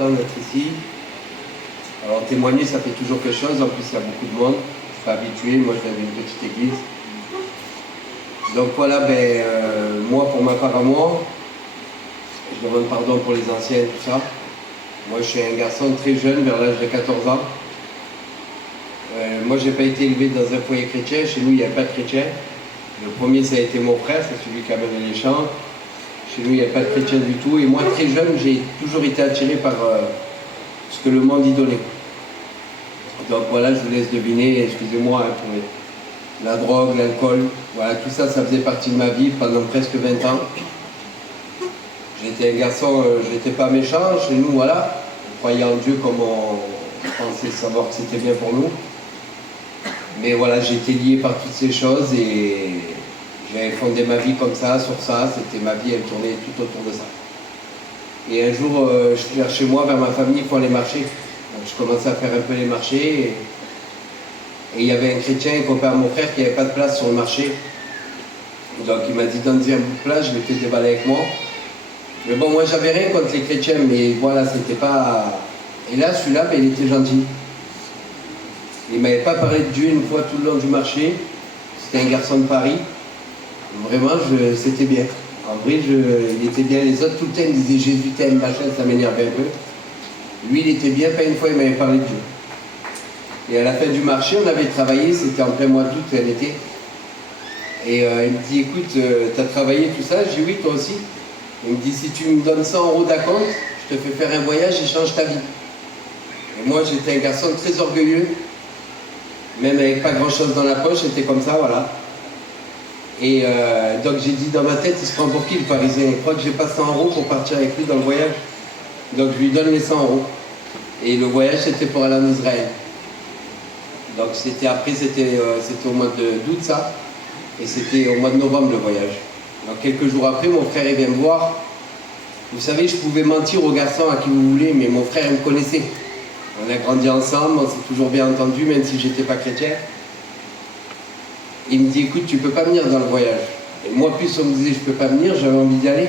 content d'être ici. Alors témoigner, ça fait toujours quelque chose. En plus, il y a beaucoup de monde. Je suis pas habitué. Moi, je viens d'une petite église. Donc voilà, moi, pour ma part à moi, je demande pardon pour les anciens et tout ça. Moi, je suis un garçon très jeune, vers l'âge de 14 ans. Moi, je n'ai pas été élevé dans un foyer chrétien. Chez nous, il n'y avait pas de chrétien. Le premier, ça a été mon frère, c'est celui qui a mené les chants. Chez nous, il n'y avait pas de chrétien du tout. Et moi, très jeune, j'ai toujours été attiré par ce que le monde y donnait. Donc voilà, je vous laisse deviner, excusez-moi pour la drogue, l'alcool. Voilà, tout ça, ça faisait partie de ma vie pendant presque 20 ans. J'étais un garçon, je n'étais pas méchant. Chez nous, voilà, on croyait en Dieu comme on pensait savoir que c'était bien pour nous. Mais voilà, j'étais lié par toutes ces choses et j'avais fondé ma vie comme ça, sur ça. C'était ma vie, elle tournait tout autour de ça. Et un jour, je suis vers chez moi, vers ma famille, pour aller marcher. Donc je commençais à faire un peu les marchés. Et il y avait un chrétien, un copain à mon frère, qui n'avait pas de place sur le marché. Donc il m'a dit, donne-y un bout de place, je vais te déballer avec moi. Mais bon, moi j'avais rien contre les chrétiens, mais voilà, c'était pas... Et là, celui-là, il était gentil. Il ne m'avait pas parlé de Dieu une fois tout le long du marché. C'était un garçon de Paris. Vraiment, c'était bien. En vrai, il était bien. Les autres, tout le temps, ils disaient Jésus t'aime, machin, ça m'énervait un peu. Lui, il était bien. Pas une fois, il m'avait parlé de Dieu. Et à la fin du marché, on avait travaillé. C'était en plein mois d'août, l'été. Et il me dit, écoute, tu as travaillé tout ça? J'ai dit, oui, toi aussi. Il me dit, si tu me donnes 100 € d'acompte, je te fais faire un voyage et change ta vie. Et moi, j'étais un garçon très orgueilleux. Même avec pas grand chose dans la poche, j'étais comme ça, voilà. Et donc j'ai dit dans ma tête, il se prend pour qui le Parisien? Il croit que j'ai pas 100 € pour partir avec lui dans le voyage. Donc je lui donne les 100 €. Et le voyage, c'était pour aller en Israël. Donc c'était au mois d'août ça. Et c'était au mois de novembre le voyage. Donc quelques jours après, mon frère il vient me voir. Vous savez, je pouvais mentir aux garçons à qui vous voulez, mais mon frère il me connaissait. On a grandi ensemble, on s'est toujours bien entendu, même si j'étais pas chrétien. Il me dit, écoute, tu peux pas venir dans le voyage. Et moi, plus on me disait, je peux pas venir, j'avais envie d'y aller.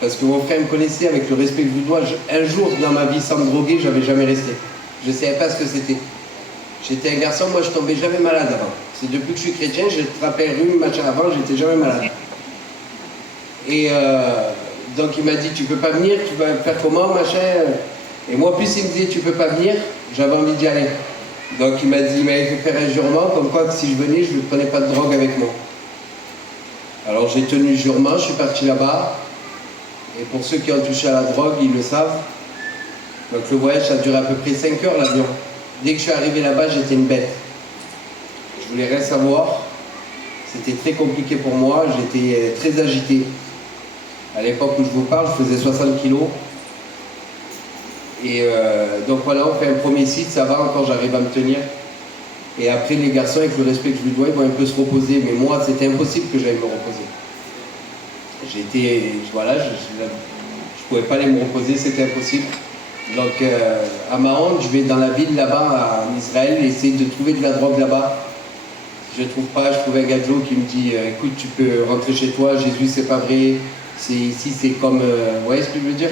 Parce que mon frère me connaissait, avec le respect que je lui dois. Un jour dans ma vie sans me droguer, j'avais jamais resté. Je savais pas ce que c'était. J'étais un garçon, moi je tombais jamais malade avant. C'est depuis que je suis chrétien, j'ai attrapé un rhume, machin avant, j'étais jamais malade. Et donc il m'a dit, tu peux pas venir, tu vas faire comment, machin. Et moi, plus il me disait, tu peux pas venir, j'avais envie d'y aller. Donc il m'avait fait faire un jurement, comme quoi que si je venais, je ne prenais pas de drogue avec moi. Alors j'ai tenu le jurement, je suis parti là-bas. Et pour ceux qui ont touché à la drogue, ils le savent. Donc le voyage, ça a duré à peu près 5 heures l'avion. Dès que je suis arrivé là-bas, j'étais une bête. Je voulais rien savoir. C'était très compliqué pour moi, j'étais très agité. À l'époque où je vous parle, je faisais 60 kilos. Et donc voilà, on fait un premier site, ça va, encore j'arrive à me tenir. Et après les garçons, avec le respect que je lui dois, ils vont un peu se reposer. Mais moi, c'était impossible que j'aille me reposer. Voilà, je pouvais pas aller me reposer, c'était impossible. Donc à ma honte, je vais dans la ville là-bas, en Israël, essayer de trouver de la drogue là-bas. Je trouve pas, je trouve un gadjo qui me dit, écoute, tu peux rentrer chez toi, Jésus c'est pas vrai, ici c'est comme, vous voyez ce que je veux dire?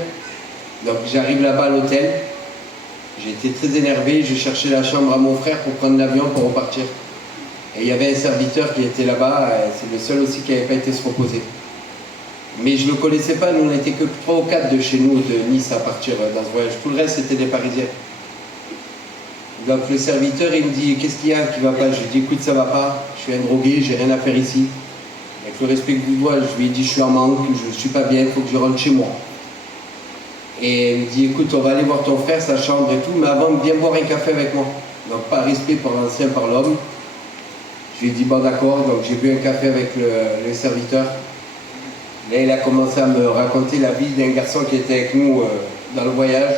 Donc j'arrive là-bas à l'hôtel, j'ai été très énervé, j'ai cherché la chambre à mon frère pour prendre l'avion pour repartir. Et il y avait un serviteur qui était là-bas, c'est le seul aussi qui n'avait pas été se reposer. Mais je ne le connaissais pas, nous on n'était que 3 ou 4 de chez nous, de Nice à partir dans ce voyage. Tout le reste c'était des Parisiens. Donc le serviteur il me dit, qu'est-ce qu'il y a qui va pas? Je lui dis, écoute, ça va pas, je suis un drogué, j'ai rien à faire ici. Avec le respect que je dois, je lui ai dit, je suis en manque, je suis pas bien, il faut que je rentre chez moi. Et il me dit, écoute, on va aller voir ton frère, sa chambre et tout, mais avant, viens boire un café avec moi. Donc, pas respect par l'ancien, par l'homme. Je lui ai dit, bon, d'accord, donc j'ai bu un café avec le serviteur. Là, il a commencé à me raconter la vie d'un garçon qui était avec nous dans le voyage.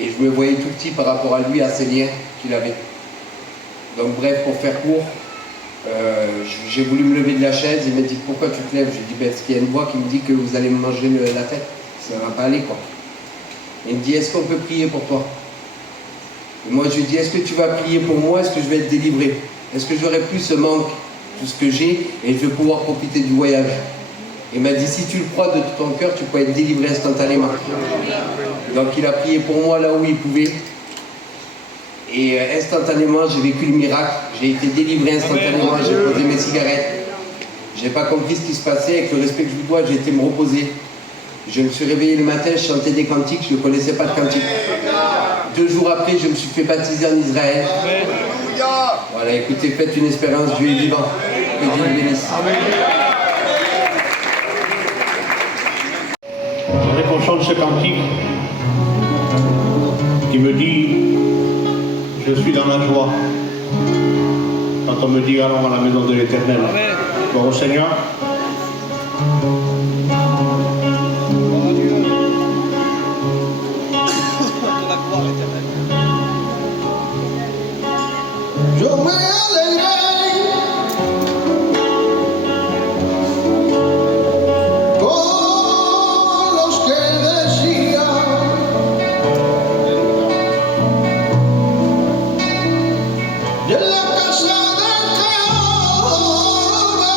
Et je me voyais tout petit par rapport à lui, à ses liens qu'il avait. Donc, bref, pour faire court, j'ai voulu me lever de la chaise. Il m'a dit, pourquoi tu te lèves? J'ai dit, parce qu'il y a une voix qui me dit que vous allez me manger la tête. Ça ne va pas aller, quoi. Il me dit, est-ce qu'on peut prier pour toi? Et moi, je lui dis, est-ce que tu vas prier pour moi? Est-ce que je vais être délivré? Est-ce que j'aurai plus ce manque, tout ce que j'ai, et je vais pouvoir profiter du voyage? Il m'a dit, si tu le crois de tout ton cœur, tu peux être délivré instantanément. Donc il a prié pour moi là où il pouvait. Et instantanément, j'ai vécu le miracle. J'ai été délivré instantanément, j'ai posé mes cigarettes. J'ai pas compris ce qui se passait. Avec le respect que je vous dois, j'ai été me reposer. Je me suis réveillé le matin, je chantais des cantiques, je ne connaissais pas de cantiques. 2 jours après, je me suis fait baptiser en Israël. Voilà, écoutez, faites une espérance, Dieu est vivant. Que Dieu le bénisse. Je voudrais qu'on chante ce cantique qui me dit « Je suis dans la joie ». Quand on me dit « Allons à la maison de l'Éternel ». Bon, au Seigneur. Yo me alegré con los que decían y en la casa de Jehová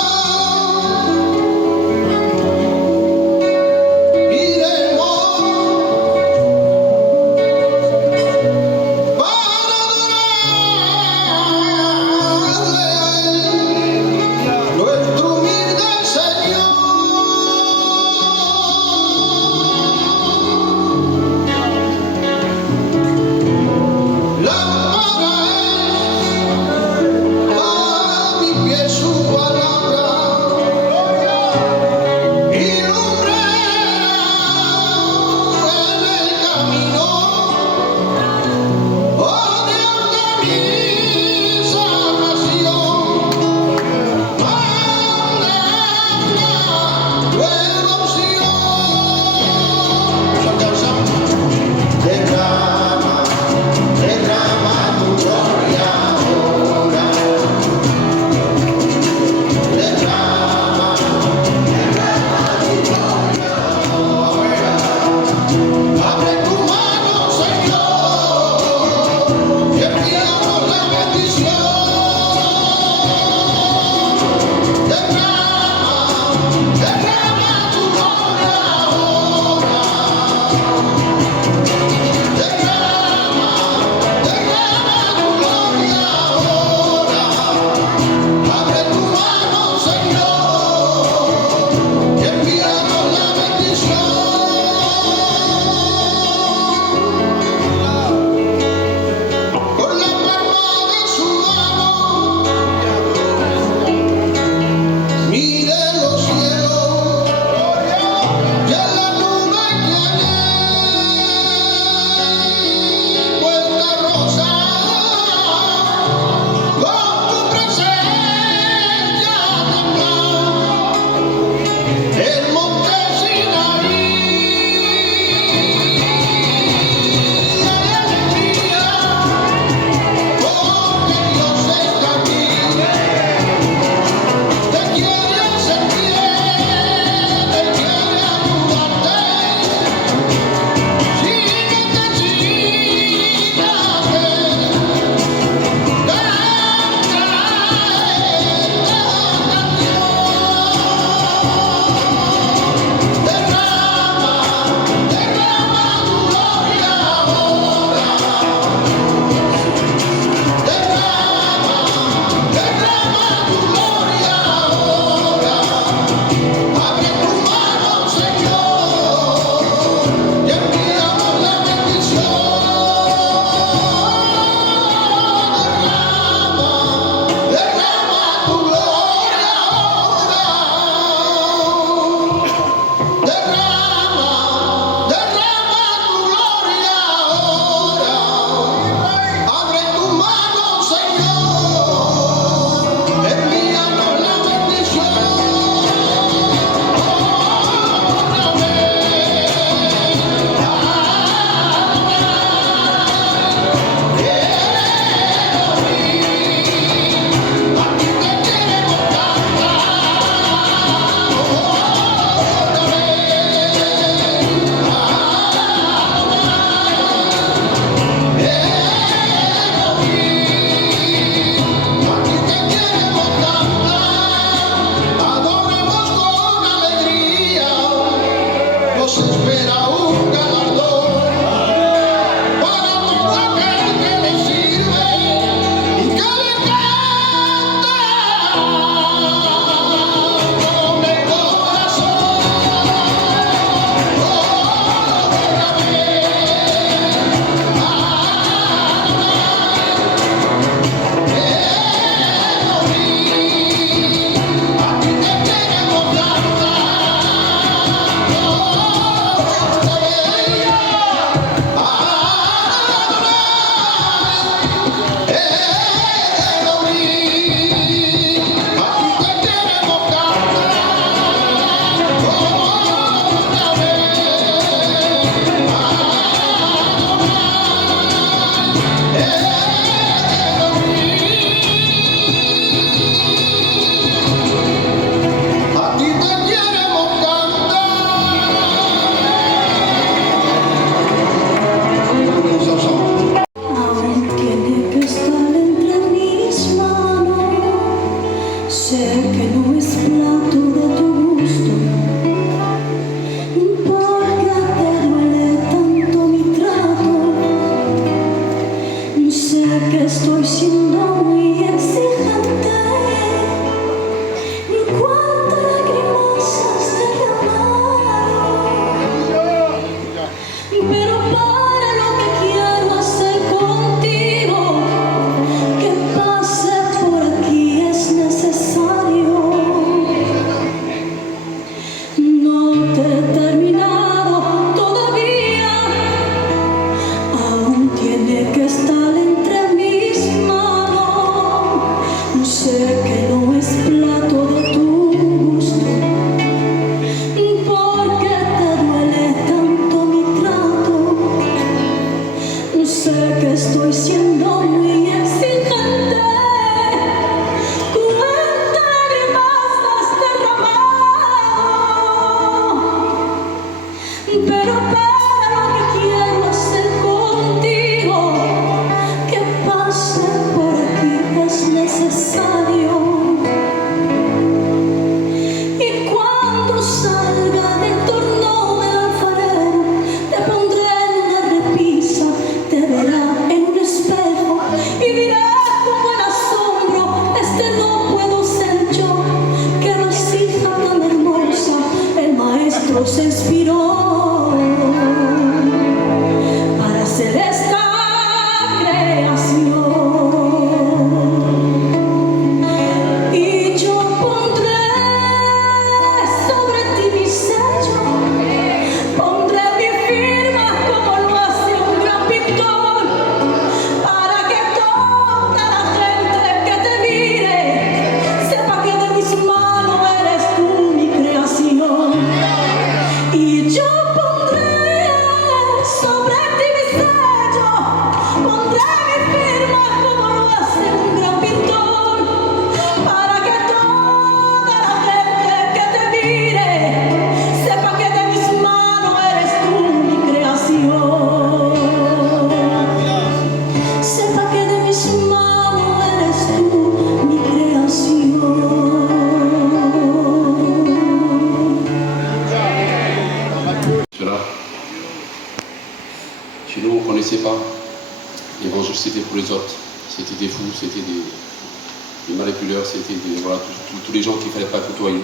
C'était pour les autres, c'était des fous, c'était des manipuleurs, c'était voilà, tous les gens qu'il ne fallait pas côtoyer.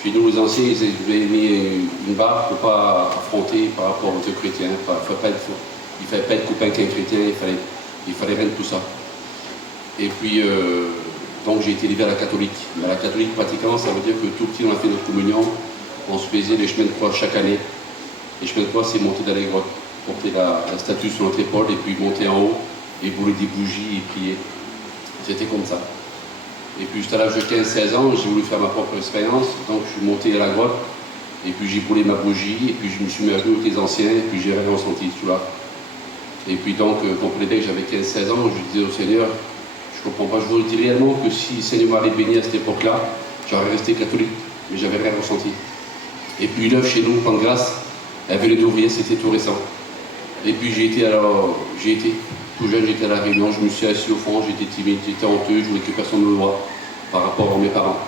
Puis nous, les anciens, ils avaient mis une barre pour ne pas affronter par rapport aux chrétiens. Il ne fallait pas être copain qu'un chrétien, il fallait rien de tout ça. Et puis, donc j'ai été élevé à la catholique. Mais à la catholique, pratiquement, ça veut dire que tout petit, on a fait notre communion, on se faisait les chemins de croix chaque année. Les chemins de croix, c'est monter dans les grottes, porter la statue sur notre épaule et puis monter en haut et brûler des bougies et prier. C'était comme ça. Et puis juste à l'âge de 15-16 ans, j'ai voulu faire ma propre expérience, donc je suis monté à la grotte et puis j'ai brûlé ma bougie et puis je me suis mis à jouer avec les anciens et puis j'ai rien ressenti tout là. Et puis donc, comprenez que j'avais 15-16 ans, je disais au Seigneur, je comprends pas, je vous dis réellement que si le Seigneur m'avait béni à cette époque-là, j'aurais resté catholique, mais j'avais rien ressenti. Et puis l'œuvre chez nous, Plan de Grâce, elle venait d'ouvrir, c'était tout récent. Et puis j'ai été tout jeune, j'étais à la réunion, je me suis assis au fond, j'étais timide, j'étais honteux, je voulais que personne me voie par rapport à mes parents.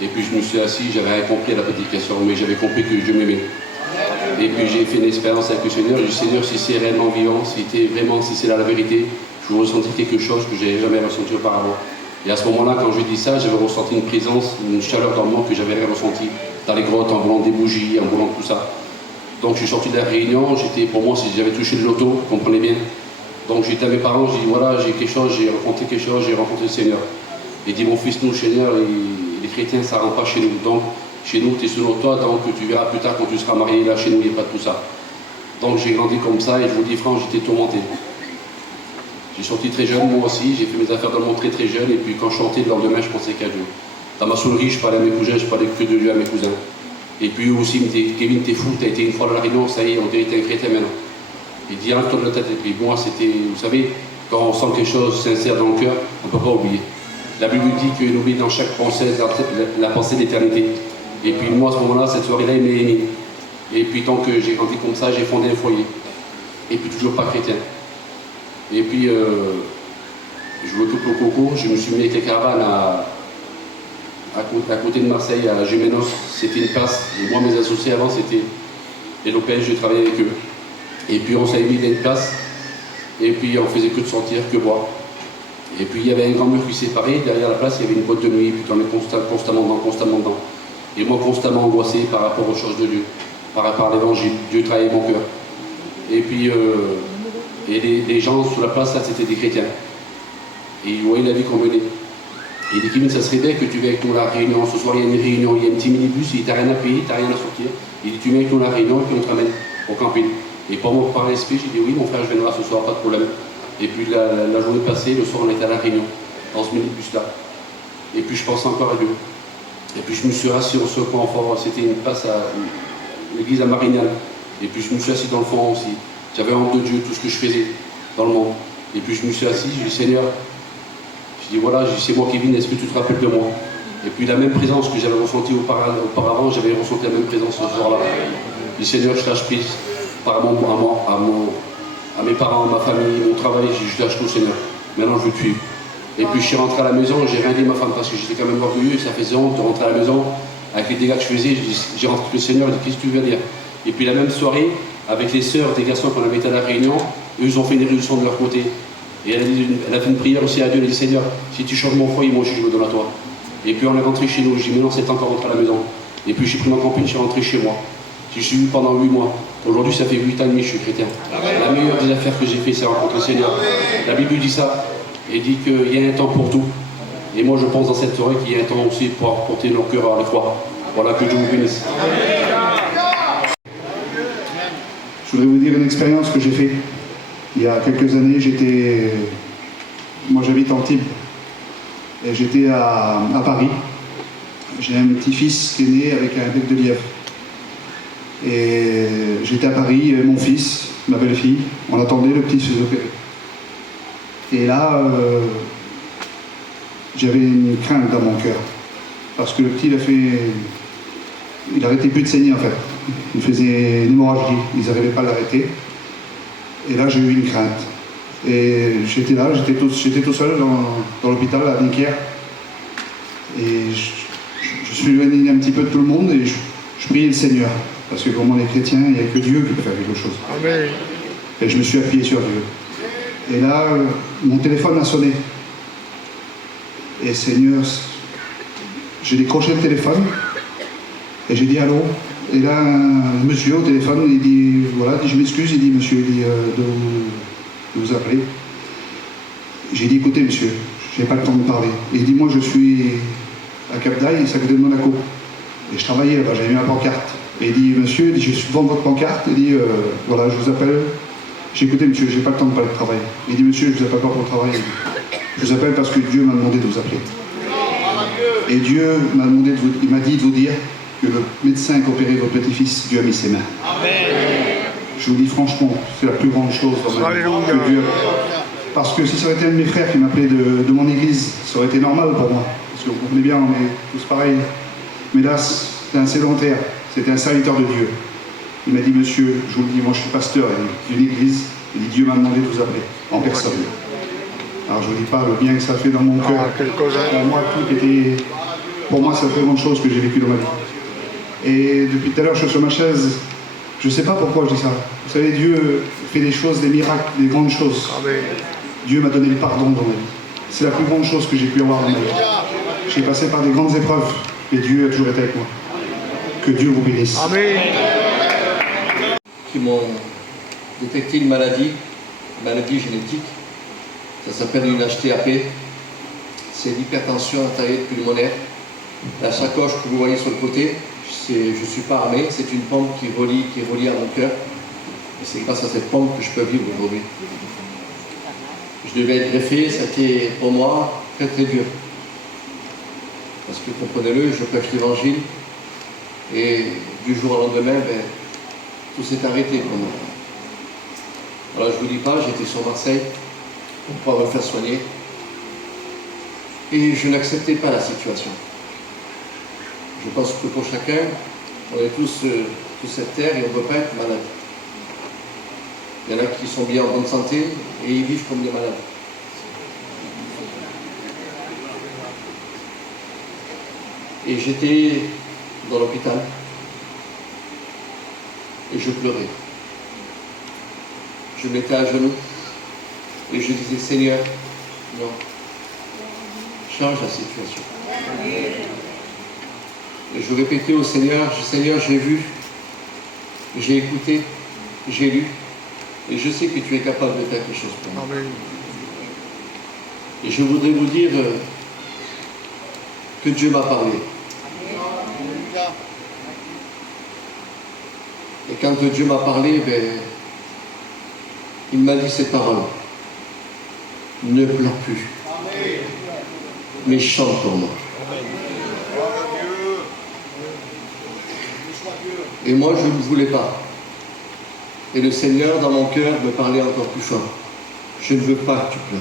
Et puis je me suis assis, j'avais rien compris à la prédication, mais j'avais compris que Dieu m'aimait. Et puis j'ai fait une expérience avec le Seigneur, j'ai dit Seigneur, si c'est réellement vivant, si c'est là la vérité, je veux ressentir quelque chose que je n'avais jamais ressenti auparavant. Et à ce moment-là, quand je dis ça, j'avais ressenti une présence, une chaleur dans le monde que j'avais rien ressenti dans les grottes, en brûlant des bougies, en brûlant tout ça. Donc je suis sorti de la réunion, pour moi, si j'avais touché le loto, vous comprenez bien. Donc j'étais à mes parents, j'ai dit voilà, j'ai quelque chose, j'ai rencontré quelque chose, j'ai rencontré le Seigneur. Il dit mon fils, nous, Seigneur, les chrétiens, ça ne rentre pas chez nous. Donc chez nous, tu es selon toi, donc tu verras plus tard quand tu seras marié, là chez nous, il n'y a pas de tout ça. Donc j'ai grandi comme ça et je vous dis franc, j'étais tourmenté. J'ai sorti très jeune, moi aussi, j'ai fait mes affaires dans le monde très très jeune et puis quand je chantais le lendemain, je pensais qu'à Dieu. Dans ma saulerie, je parlais à mes cousins, je parlais que de Dieu à mes cousins. Et puis eux aussi, ils me disaient, Kevin, t'es fou, t'as été une fois dans la réunion, ça y est, on dirait que t'es un chrétien maintenant. Il dit, un tour de la tête, et puis moi, c'était, vous savez, quand on sent quelque chose sincère dans le cœur, on ne peut pas oublier. La Bible dit qu'il oublie dans chaque pensée la pensée d'éternité. Et puis moi, à ce moment-là, cette soirée-là, il m'a aimé. Et puis tant que j'ai grandi comme ça, j'ai fondé un foyer. Et puis toujours pas chrétien. Et puis, je m'occupe au concours, je me suis mis avec les caravanes à côté de Marseille, à Gémenos, c'était une place. Et moi, mes associés avant, c'était les l'OPS, je travaillais avec eux. Et puis on s'avait mis dans une place, et puis on faisait que de sortir, que boire. Et puis il y avait un grand mur qui séparait, derrière la place, il y avait une boîte de nuit, et puis on est constamment dedans. Et moi, constamment angoissé par rapport aux choses de Dieu, par rapport à l'évangile. Dieu travaillait mon cœur. Et puis, les gens sur la place, là, c'était des chrétiens. Et ils voyaient la vie qu'on menait. Et il dit, Kevin, ça serait bien que tu viennes avec nous à la réunion. Ce soir, il y a une réunion, il y a un petit minibus, il t'a rien à payer, t'as rien à sortir. Il dit, tu viens avec nous à la réunion et puis on te ramène au camping. Et pour moi, par l'esprit, j'ai dit, oui, mon frère, je viendrai ce soir, pas de problème. Et puis la journée passée, le soir, on était à la réunion, dans ce minibus-là. Et puis je pense encore à Dieu. Et puis je me suis assis au second fort, c'était une place à l'église à Marignane. Et puis je me suis assis dans le fond aussi. J'avais honte de Dieu, tout ce que je faisais dans le monde. Et puis je me suis assis, j'ai dit, Seigneur, je dis, voilà, c'est moi Kevin, est-ce que tu te rappelles de moi? Et puis la même présence que j'avais ressentie auparavant, j'avais ressenti la même présence ce soir-là. Je dis, Seigneur, je lâche prise par rapport à mes parents, à ma famille, mon travail, je lâche tout, Seigneur. Maintenant, je veux te suivre. Et puis je suis rentré à la maison, j'ai rien dit à ma femme parce que j'étais quand même orgueilleux, ça faisait honte de rentrer à la maison avec les dégâts que je faisais. J'ai rentré le Seigneur, il dit, qu'est-ce que tu veux dire? Et puis la même soirée, avec les sœurs des garçons qu'on avait été à la réunion, eux, ils ont fait une révolution de leur côté. Et elle a fait une prière aussi à Dieu, elle a dit, Seigneur, si tu changes mon foyer, moi aussi je me donne à toi. Et puis on est rentré chez nous, j'ai dit, mais non, c'est temps qu'on rentre à la maison. Et puis j'ai pris ma camping, je suis rentré chez moi. J'y suis venu pendant 8 mois. Aujourd'hui, ça fait 8 ans et demi que je suis chrétien. La meilleure des affaires que j'ai fait, c'est rencontrer le Seigneur. La Bible dit ça. Et dit qu'il y a un temps pour tout. Et moi je pense dans cette soirée qu'il y a un temps aussi pour porter nos cœurs à la croix. Voilà, que Dieu vous bénisse. Je voudrais vous dire une expérience que j'ai faite. Il y a quelques années, moi j'habite en Antibes. Et j'étais à Paris. J'ai un petit-fils qui est né avec un bec de lièvre. Et j'étais à Paris, mon fils, ma belle-fille, on attendait le petit se faire opérer. Et là, j'avais une crainte dans mon cœur. Parce que le petit, il arrêtait plus de saigner en fait. Il faisait une hémorragie, ils n'arrivaient pas à l'arrêter. Et là, j'ai eu une crainte. Et j'étais là, j'étais tout seul dans l'hôpital à Dunkerque. Et je suis éloigné un petit peu de tout le monde et je priais le Seigneur. Parce que comme on est chrétien, il n'y a que Dieu qui peut faire quelque chose. Amen. Et je me suis appuyé sur Dieu. Et là, mon téléphone a sonné. Et Seigneur, j'ai décroché le téléphone et j'ai dit allô. Et là, un monsieur au téléphone, il dit, voilà, je m'excuse, il dit, monsieur, il dit, de vous appeler. J'ai dit, écoutez, monsieur, je n'ai pas le temps de parler. Et il dit, moi, je suis à Cap d'Aille, c'est à côté de Monaco. Et je travaillais là-bas, j'avais mis ma pancarte. Et il dit, monsieur, il dit, je suis devant votre pancarte. Il dit, voilà, je vous appelle. J'ai écouté, monsieur, j'ai pas le temps de parler de travail. Il dit, monsieur, je vous appelle pas pour le travail. Je vous appelle parce que Dieu m'a demandé de vous appeler. Et Dieu m'a demandé il m'a dit de vous dire que le médecin qui a opéré votre petit-fils, Dieu a mis ses mains. Amen. Je vous dis franchement, c'est la plus grande chose dans ma vie que Dieu. Parce que si ça aurait été un de mes frères qui m'appelait de mon église, ça aurait été normal pour moi. Parce que vous comprenez bien, on est tous pareils. Mais là, c'était un sédentaire, c'était un serviteur de Dieu. Il m'a dit, monsieur, je vous le dis, moi je suis pasteur d'une église, il dit, Dieu m'a demandé de vous appeler, en personne. Alors je ne vous dis pas le bien que ça fait dans mon cœur. Pour moi, c'est la très grande chose que j'ai vécue dans ma vie. Et depuis tout à l'heure, je suis sur ma chaise, je ne sais pas pourquoi je dis ça. Vous savez, Dieu fait des choses, des miracles, des grandes choses. Amen. Dieu m'a donné le pardon dans ma vie. C'est la plus grande chose que j'ai pu avoir dans ma vie. J'ai passé par des grandes épreuves, et Dieu a toujours été avec moi. Que Dieu vous bénisse. Amen. Qui m'ont détecté une maladie génétique. Ça s'appelle une HTAP. C'est l'hypertension artérielle pulmonaire. La sacoche que vous voyez sur le côté, je ne suis pas armé, c'est une pompe qui est reliée à mon cœur. Et c'est grâce à cette pompe que je peux vivre aujourd'hui. Je devais être greffé, c'était pour moi très très dur. Parce que comprenez-le, je prêche l'évangile et du jour au lendemain, tout s'est arrêté pour moi. Alors je ne vous dis pas, j'étais sur Marseille pour pouvoir me faire soigner. Et je n'acceptais pas la situation. Je pense que pour chacun, on est tous sur cette terre et on ne peut pas être malade. Il y en a qui sont bien en bonne santé et ils vivent comme des malades. Et j'étais dans l'hôpital et je pleurais. Je me mettais à genoux et je disais, Seigneur, non, change la situation. Et je répétais au Seigneur, Seigneur, j'ai vu, j'ai écouté, j'ai lu, Et je sais que tu es capable de faire quelque chose pour moi. Amen. Et je voudrais vous dire que Dieu m'a parlé. Et quand Dieu m'a parlé, il m'a dit cette parole. Ne pleure plus, mais chante pour moi. Et moi, je ne voulais pas. Et le Seigneur, dans mon cœur, me parlait encore plus fort. Je ne veux pas que tu pleures.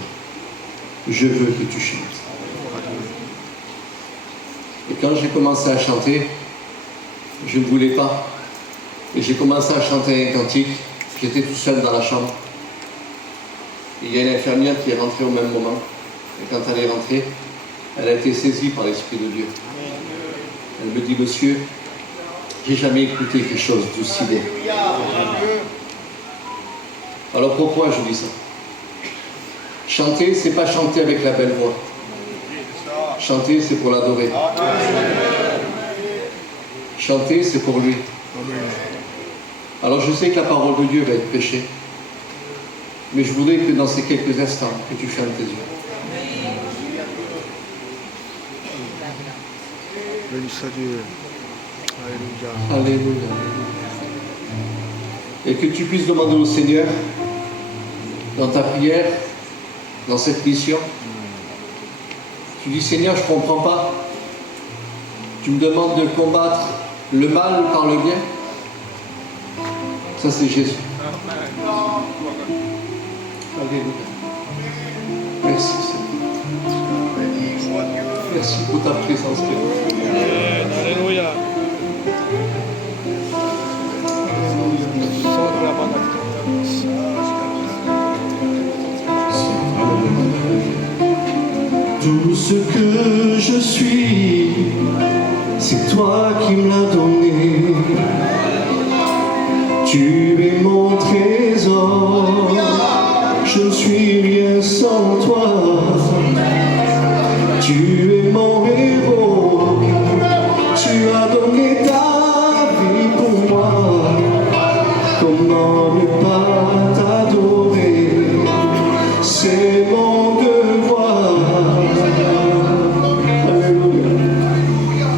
Je veux que tu chantes. Et quand j'ai commencé à chanter, je ne voulais pas. Et j'ai commencé à chanter un cantique. J'étais tout seul dans la chambre. Et il y a une infirmière qui est rentrée au même moment. Et quand elle est rentrée, elle a été saisie par l'Esprit de Dieu. Elle me dit, monsieur, j'ai jamais écouté quelque chose d'aussi beau. Alors pourquoi je dis ça? Chanter, c'est pas chanter avec la belle voix. Chanter, c'est pour l'adorer. Chanter, c'est pour lui. Alors je sais que la parole de Dieu va être prêchée. Mais je voudrais que dans ces quelques instants, que tu fermes tes yeux. Béni soit Dieu. Alléluia. Alléluia. Et que tu puisses demander au Seigneur, dans ta prière, dans cette mission, tu dis, Seigneur, je ne comprends pas. Tu me demandes de combattre le mal par le bien. Ça, c'est Jésus. Alléluia. Merci, Seigneur. Merci pour ta présence, Dieu. Alléluia. Tout ce que je suis, c'est toi qui me l'as donné. Tu es mon trésor, je ne suis rien sans toi. Tu es mon héros, tu as donné ta vie pour moi. Comment ne pas t'adorer? C'est mon devoir. Alléluia.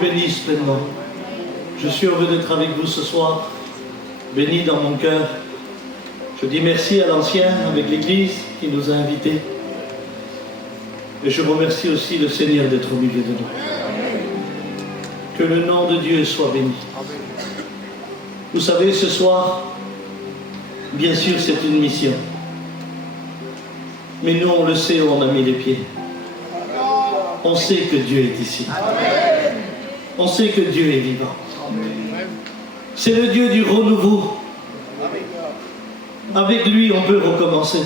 bénisse pleinement. Je suis heureux d'être avec vous ce soir, béni dans mon cœur. Je dis merci à l'ancien avec l'Église qui nous a invités. Et je remercie aussi le Seigneur d'être au milieu de nous. Que le nom de Dieu soit béni. Vous savez, ce soir, bien sûr, c'est une mission. Mais nous, on le sait où on a mis les pieds. On sait que Dieu est ici. On sait que Dieu est vivant. C'est le Dieu du renouveau. Avec lui, on peut recommencer.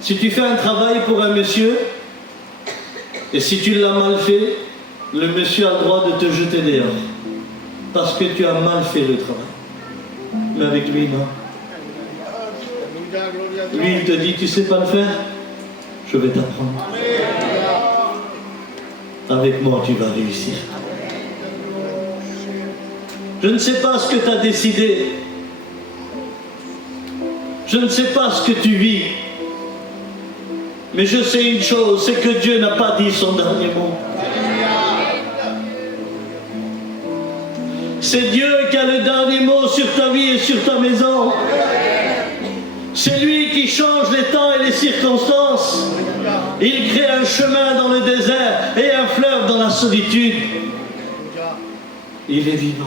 Si tu fais un travail pour un monsieur, et si tu l'as mal fait, le monsieur a le droit de te jeter dehors. Parce que tu as mal fait le travail. Mais avec lui, non. Lui, il te dit, tu sais pas le faire? Je vais t'apprendre. Avec moi, tu vas réussir. Je ne sais pas ce que tu as décidé. Je ne sais pas ce que tu vis. Mais je sais une chose, c'est que Dieu n'a pas dit son dernier mot. C'est Dieu qui a le dernier mot sur ta vie et sur ta maison. C'est lui qui change les temps et les circonstances. Il crée un chemin dans le désert et un fleuve dans la solitude. Il est vivant.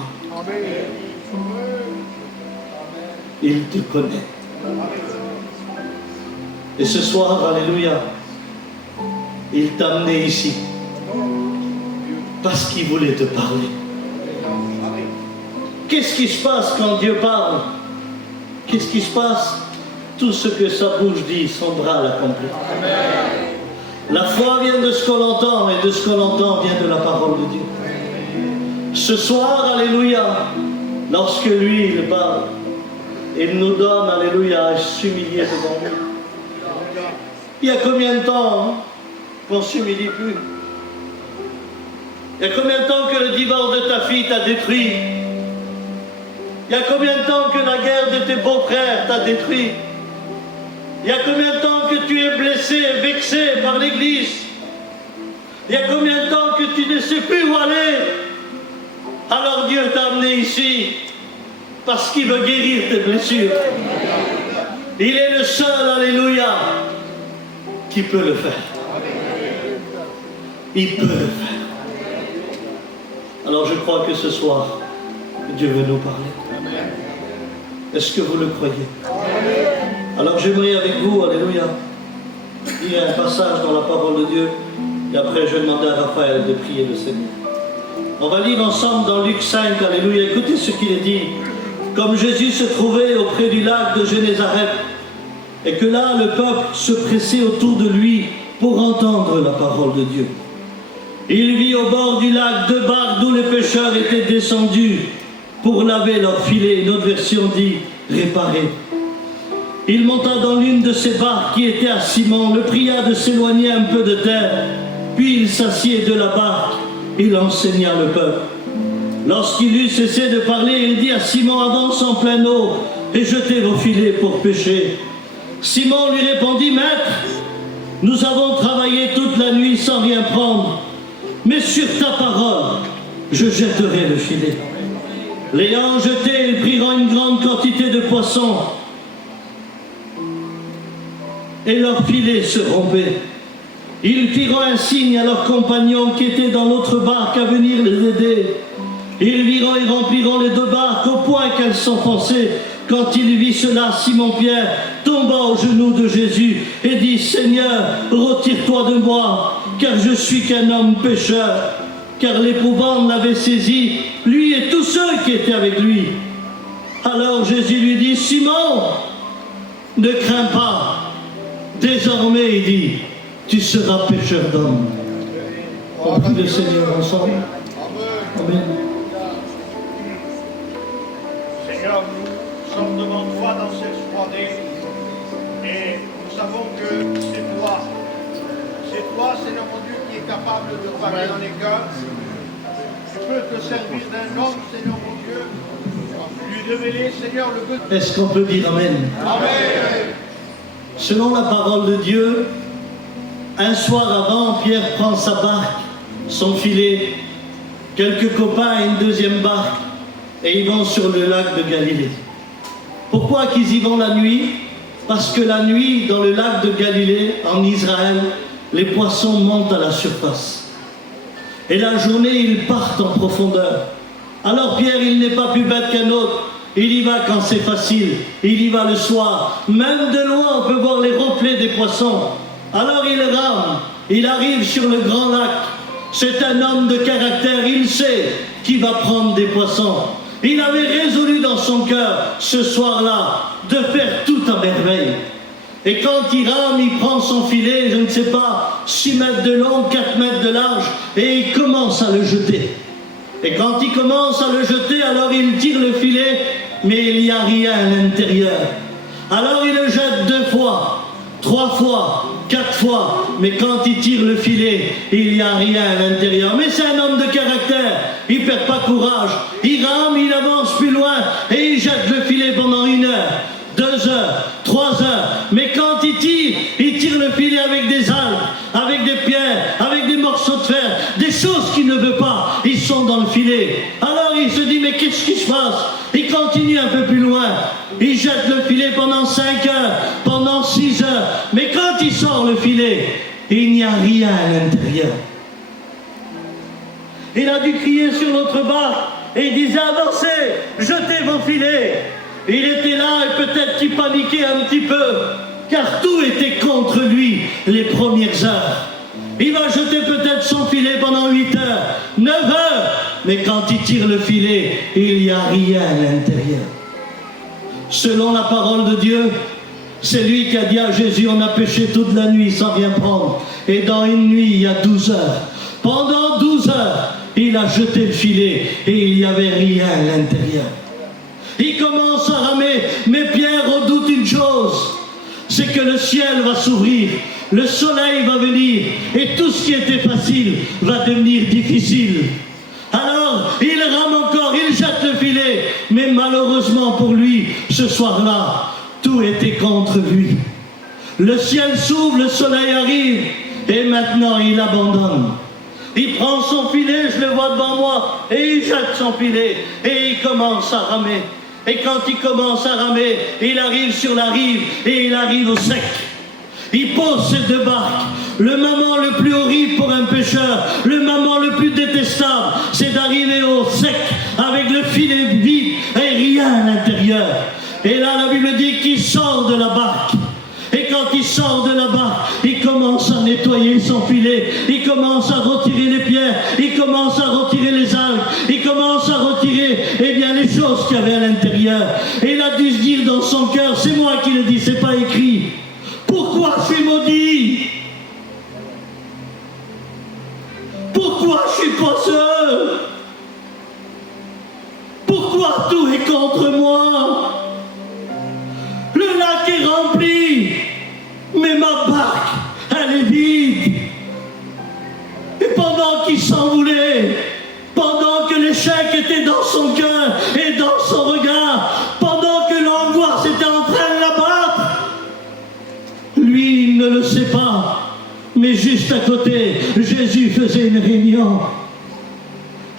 Il te connaît. Et ce soir, alléluia, il t'a amené ici parce qu'il voulait te parler. Qu'est-ce qui se passe quand Dieu parle? Qu'est-ce qui se passe? Tout ce que sa bouche dit, son bras l'accomplit. La foi vient de ce qu'on entend, et de ce qu'on entend vient de la parole de Dieu. Ce soir, alléluia, lorsque lui, il parle, il nous donne, alléluia, à s'humilier devant lui. Il y a combien de temps qu'on ne s'humilie plus? Il y a combien de temps que le divorce de ta fille t'a détruit? Il y a combien de temps que la guerre de tes beaux-frères t'a détruit? Il y a combien de temps que tu es blessé, vexé par l'Église? Il y a combien de temps que tu ne sais plus où aller? Alors Dieu t'a amené ici parce qu'il veut guérir tes blessures. Il est le seul, alléluia, qui peut le faire. Il peut le faire. Alors je crois que ce soir, Dieu veut nous parler. Est-ce que vous le croyez? Alors j'aimerais avec vous, alléluia, il y a un passage dans la parole de Dieu, et après je vais demander à Raphaël de prier le Seigneur. On va lire ensemble dans Luc 5, alléluia, écoutez ce qu'il est dit. Comme Jésus se trouvait auprès du lac de Génézareth, et que là le peuple se pressait autour de lui pour entendre la parole de Dieu. Il vit au bord du lac deux barques d'où les pêcheurs étaient descendus pour laver leurs filets. Une autre version dit réparer. Il monta dans l'une de ces barques qui était à Simon, le pria de s'éloigner un peu de terre, puis il s'assied de la barque, il enseigna le peuple. Lorsqu'il eut cessé de parler, il dit à Simon, avance en pleine eau et jetez vos filets pour pêcher. Simon lui répondit, Maître, nous avons travaillé toute la nuit sans rien prendre, mais sur ta parole, je jetterai le filet. L'ayant jeté, ils prirent une grande quantité de poissons, et leur filet se rompait. Ils firent un signe à leurs compagnons qui étaient dans l'autre barque à venir les aider. Ils virent et rempliront les deux barques au point qu'elles s'enfonçaient. Quand il vit cela, Simon-Pierre tomba aux genoux de Jésus et dit, Seigneur, retire-toi de moi, car je suis qu'un homme pécheur. Car l'épouvante l'avait saisi, lui et tous ceux qui étaient avec lui. Alors Jésus lui dit, Simon, ne crains pas. Désormais, il dit, tu seras pécheur d'hommes. On prie le Seigneur ensemble. Amen. Seigneur, nous sommes devant toi dans cette soirée et nous savons que c'est toi. C'est toi, Seigneur mon Dieu, qui est capable de parler dans les cœurs. Tu peux te servir d'un homme, Seigneur mon Dieu, lui révéler, Seigneur, le but. Est-ce qu'on peut dire Amen? Amen. Selon la parole de Dieu, un soir avant, Pierre prend sa barque son filet, quelques copains et une deuxième barque, et ils vont sur le lac de Galilée. Pourquoi qu'ils y vont la nuit? Parce que la nuit, dans le lac de Galilée, en Israël, les poissons montent à la surface. Et la journée, ils partent en profondeur. Alors Pierre, il n'est pas plus bête qu'un autre. Il y va quand c'est facile. Il y va le soir. Même de loin, on peut voir les reflets des poissons. Alors il rame. Il arrive sur le grand lac. C'est un homme de caractère. Il sait qu'il va prendre des poissons. Il avait résolu dans son cœur, ce soir-là, de faire tout à merveille. Et quand il rame, il prend son filet, je ne sais pas, 6 mètres de long, 4 mètres de large, et il commence à le jeter. Et quand il commence à le jeter, alors il tire le filet, mais il n'y a rien à l'intérieur. Alors il le jette 2 fois, 3 fois, 4 fois, mais quand il tire le filet, il n'y a rien à l'intérieur. Mais c'est un homme de caractère, il ne perd pas courage, il rame, il avance plus loin, et il jette le filet pendant 1 heure, 2 heures, 3 heures. Mais quand il tire le filet avec des algues, avec des pierres, avec des morceaux de fer, des choses qu'il ne veut pas, ils sont dans le filet. Alors il se dit, mais qu'est-ce qui se passe? Il continue un peu plus loin, il jette le filet pendant 5 heures, pendant 6 heures, mais quand il sort le filet, il n'y a rien à l'intérieur. Il a dû crier sur l'autre barque, et il disait, avancez, jetez vos filets. Il était là et peut-être qu'il paniquait un petit peu, car tout était contre lui les premières heures. Il va jeter peut-être son filet pendant 8 heures, 9 heures, mais quand il tire le filet, il n'y a rien à l'intérieur. Selon la parole de Dieu, c'est lui qui a dit à Jésus, on a pêché toute la nuit sans rien prendre, et dans une nuit, il y a 12 heures. Pendant 12 heures, il a jeté le filet, et il n'y avait rien à l'intérieur. Il commence à ramer, mais Pierre redoute une chose, c'est que le ciel va s'ouvrir, le soleil va venir, et tout ce qui était facile va devenir difficile. Alors, il rame encore, il jette le filet, mais malheureusement pour lui, ce soir-là, tout était contre lui. Le ciel s'ouvre, le soleil arrive, et maintenant il abandonne. Il prend son filet, je le vois devant moi, et il jette son filet, et il commence à ramer. Et quand il commence à ramer, il arrive sur la rive et il arrive au sec. Il pose ses 2 barques. Le moment le plus horrible pour un pêcheur, le moment le plus détestable, c'est d'arriver au sec avec le filet vide et rien à l'intérieur. Et là, la Bible dit qu'il sort de la barque. Et quand il sort de la barque, il commence à nettoyer son filet, il commence à retirer les pierres, il commence à retirer les algues, il commence à retirer les choses qu'il y avait à l'intérieur. Et il a dû se dire dans son cœur, c'est moi qui le dis, c'est pas écrit. Pourquoi je suis maudit? Pourquoi je suis passeur? Pourquoi tout est contre moi? Le lac est rempli, mais ma barque, elle est vide. Et pendant qu'il s'en voulait, pendant que l'échec était dans son cœur et dans son regard, pendant que l'angoisse était en train de l'abattre, lui, il ne le sait pas, mais juste à côté, Jésus faisait une réunion.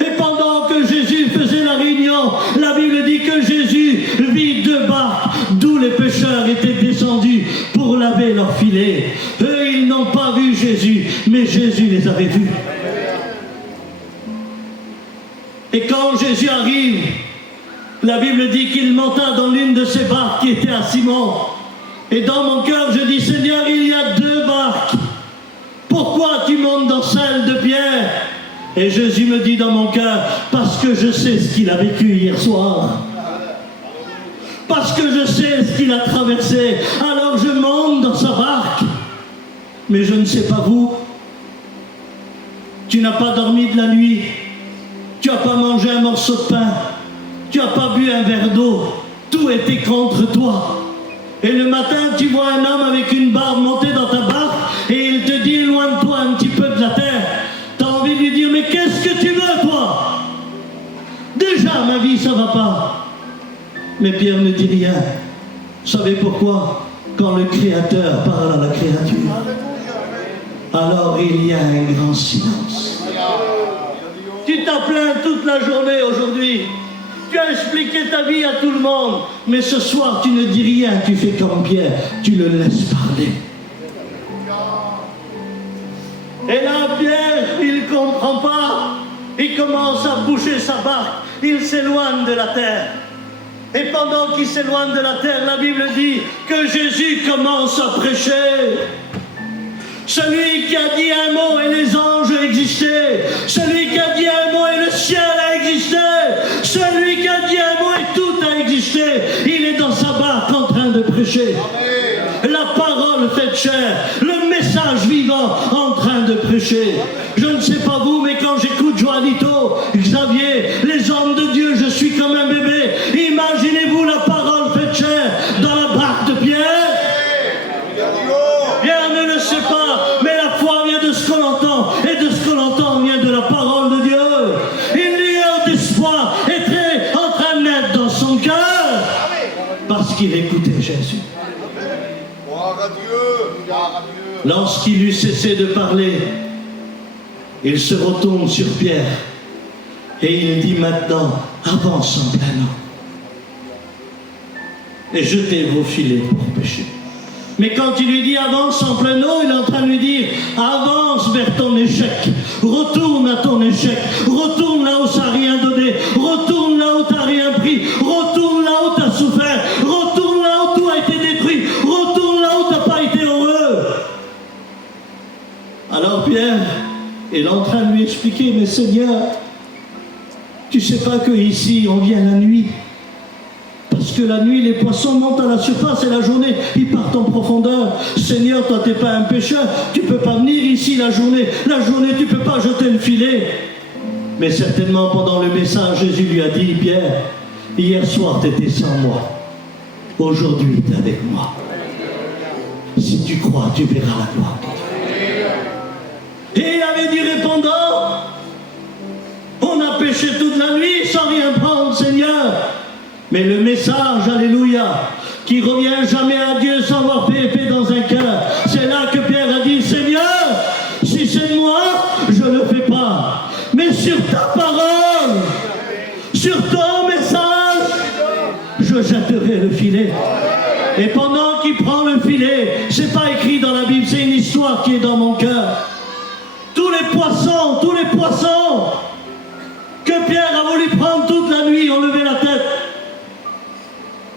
Et pendant que Jésus faisait la réunion, la Bible dit que Jésus vit 2 barques, d'où les pêcheurs étaient descendus pour laver leurs filets. Eux, ils n'ont pas vu Jésus, mais Jésus les avait vus. Et quand Jésus arrive, la Bible dit qu'il monta dans l'une de ces barques qui était à Simon. Et dans mon cœur, je dis, Seigneur, il y a 2 barques. Pourquoi tu montes dans celle de Pierre? Et Jésus me dit dans mon cœur, parce que je sais ce qu'il a vécu hier soir. Parce que je sais ce qu'il a traversé. Alors je monte dans sa barque. Mais je ne sais pas vous. Tu n'as pas dormi de la nuit. Tu n'as pas mangé un morceau de pain. Tu n'as pas bu un verre d'eau. Tout était contre toi. Et le matin, tu vois un homme avec une barbe monter dans ta barque et il te dit, éloigne-toi un petit peu de la terre. Tu as envie de lui dire, mais qu'est-ce que tu veux, toi? Déjà, ma vie, ça ne va pas. Mais Pierre ne dit rien. Vous savez pourquoi? Quand le Créateur parle à la créature. alors il y a un grand silence. Tu t'as plaint toute la journée aujourd'hui. Tu as expliqué ta vie à tout le monde. Mais ce soir, tu ne dis rien. Tu fais comme Pierre. Tu le laisses parler. Et là, Pierre, il ne comprend pas. Il commence à bouger sa barque. Il s'éloigne de la terre. Et pendant qu'il s'éloigne de la terre, la Bible dit que Jésus commence à prêcher. Celui qui a dit un mot et les anges existaient. Celui qui a dit un mot et le ciel a existé. Celui qui a dit un mot et tout a existé. Il est dans sa barque en train de prêcher. La parole faite chair. Le message vivant en train de prêcher. Je ne sais pas vous, mais quand j'écoute Joanito, Xavier, les hommes de Dieu, je suis comme un bébé. Imaginez-vous la parole faite chair dans la barque de Pierre. Pierre ne le sait pas, mais la foi vient de ce qu'on entend, et de ce qu'on entend vient de la parole de Dieu. Une lueur d'espoir était en train de naître dans son cœur, parce qu'il écoutait Jésus. Lorsqu'il eut cessé de parler, il se retourne sur Pierre, et il dit maintenant, avance en plein eau, et jetez vos filets pour pêcher. Mais quand il lui dit avance en plein eau, il est en train de lui dire avance vers ton échec, retourne à ton échec, retourne là où ça n'a rien donné, retourne là où tu n'as rien pris, retourne là où tu as souffert, retourne là où tout a été détruit, retourne là où tu n'as pas été heureux. Alors Pierre est en train de lui expliquer, mais Seigneur, tu sais pas qu'ici on vient la nuit? Parce que la nuit, les poissons montent à la surface et la journée, ils partent en profondeur. Seigneur, toi, tu n'es pas un pêcheur. Tu ne peux pas venir ici la journée. La journée, tu ne peux pas jeter le filet. Mais certainement, pendant le message, Jésus lui a dit, Pierre, hier soir, tu étais sans moi. Aujourd'hui, tu es avec moi. Si tu crois, tu verras la gloire de Dieu. Et il avait dit répondant, on a pêché toute la nuit sans rien prendre, Seigneur. Mais le message, alléluia, qui revient jamais à Dieu sans avoir fait épée dans un cœur, c'est là que Pierre a dit, Seigneur, si c'est de moi, je ne le fais pas. Mais sur ta parole, sur ton message, je jetterai le filet. Et pendant qu'il prend le filet, c'est pas écrit dans la Bible, c'est une histoire qui est dans mon cœur. Tous les poissons que Pierre a voulu prendre toute la nuit ont levé la tête.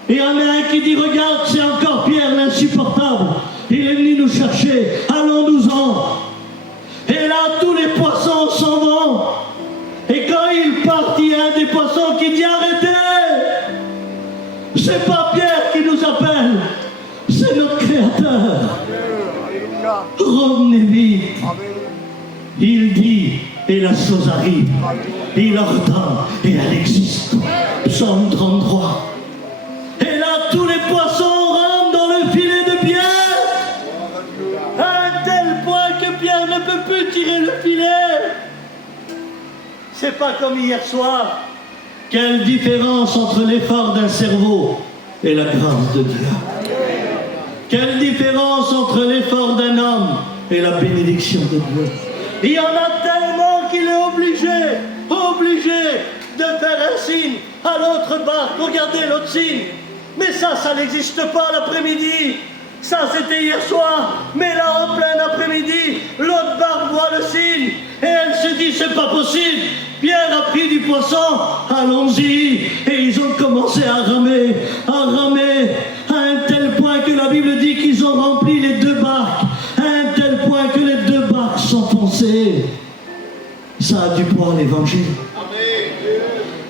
Et il y en a un qui dit, regarde, c'est encore Pierre l'insupportable. Il est venu nous chercher, allons-nous-en. Et là, tous les poissons s'en vont. Et quand ils partent, il y a un des poissons qui dit, arrêtez. C'est pas Pierre qui nous appelle, c'est notre Créateur. Revenez vite. Il dit, et la chose arrive. Il ordonne, et elle existe. Psaume 33. Et là, tous les poissons rentrent dans le filet de Pierre, à un tel point que Pierre ne peut plus tirer le filet. C'est pas comme hier soir. Quelle différence entre l'effort d'un cerveau et la grâce de Dieu. Quelle différence entre l'effort d'un homme et la bénédiction de Dieu. Il y en a tellement qu'il est obligé de faire un signe à l'autre barque. Regardez l'autre signe. Mais ça n'existe pas l'après-midi. Ça, c'était hier soir. Mais là, en plein après-midi, l'autre barque voit le signe. Et elle se dit, c'est pas possible. Pierre a pris du poisson. Allons-y. Et ils ont commencé à ramer, à un tel point que la Bible dit qu'ils ont rempli les deux barques. À un tel point que les deux barques s'enfonçaient. Ça a du poids, l'évangile.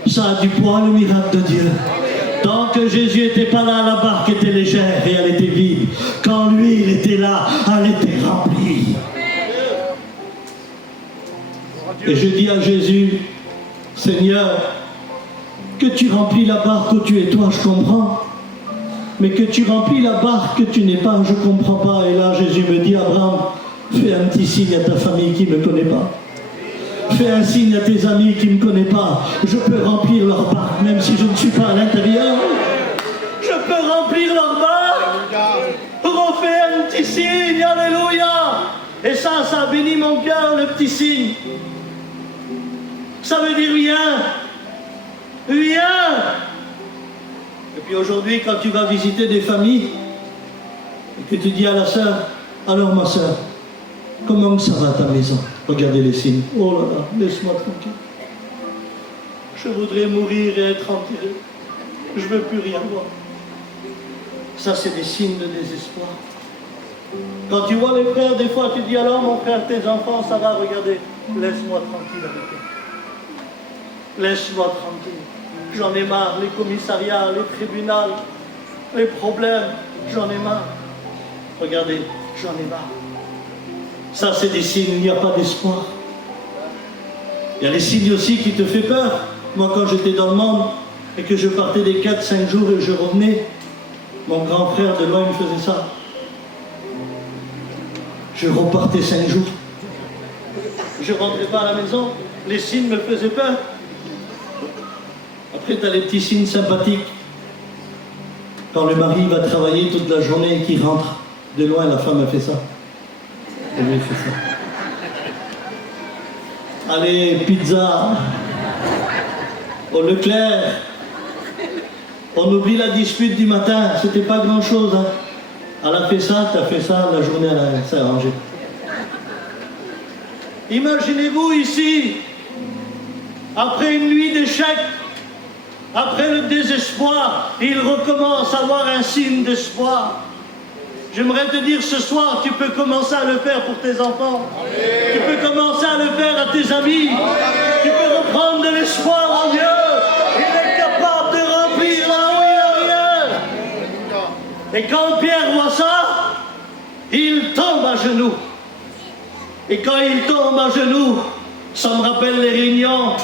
Ça a du poids, le miracle de Dieu. Tant que Jésus n'était pas là, la barque était légère et elle était vide. Quand lui, il était là, elle était remplie. Et je dis à Jésus, Seigneur, que tu remplis la barque où tu es toi, je comprends. Mais que tu remplis la barque que tu n'es pas, je ne comprends pas. Et là, Jésus me dit, Abraham, fais un petit signe à ta famille qui ne me connaît pas. Fais un signe à tes amis qui ne me connaissent pas. Je peux remplir leur barque, même si je ne suis pas à l'intérieur. Je peux remplir leur barque. Refais un petit signe, alléluia. Et ça a béni mon cœur, le petit signe. Ça veut dire viens. Viens. Et puis aujourd'hui, quand tu vas visiter des familles, et que tu dis à la sœur, alors ma sœur, comment ça va à ta maison? Regardez les signes. Oh là là, laisse-moi tranquille. Je voudrais mourir et être enterré. Je ne veux plus rien voir. Ça, c'est des signes de désespoir. Quand tu vois les frères, des fois, tu dis alors, mon frère, tes enfants, ça va, regardez. Laisse-moi tranquille avec eux. Laisse-moi tranquille. J'en ai marre, les commissariats, les tribunaux, les problèmes, j'en ai marre. Regardez, j'en ai marre. Ça, c'est des signes, il n'y a pas d'espoir. Il y a les signes aussi qui te font peur. Moi, quand j'étais dans le monde et que je partais des 4-5 jours et je revenais, mon grand frère de loin me faisait ça. Je repartais 5 jours. Je ne rentrais pas à la maison. Les signes me faisaient peur. Après, tu as les petits signes sympathiques. Quand le mari va travailler toute la journée et qu'il rentre, de loin, la femme a fait ça. Elle lui fait ça. Allez, pizza. Au Leclerc. On oublie la dispute du matin. C'était pas grand-chose. Hein. Elle a fait ça, tu as fait ça, la journée, elle s'est arrangée. Imaginez-vous ici, après une nuit d'échec, après le désespoir, il recommence à avoir un signe d'espoir. J'aimerais te dire ce soir, tu peux commencer à le faire pour tes enfants. Allez. Tu peux commencer à le faire à tes amis. Allez. Tu peux reprendre de l'espoir en Dieu. Il est capable de remplir là où il n'y a rien. Et quand Pierre voit ça, il tombe à genoux. Et quand il tombe à genoux, ça me rappelle les réunions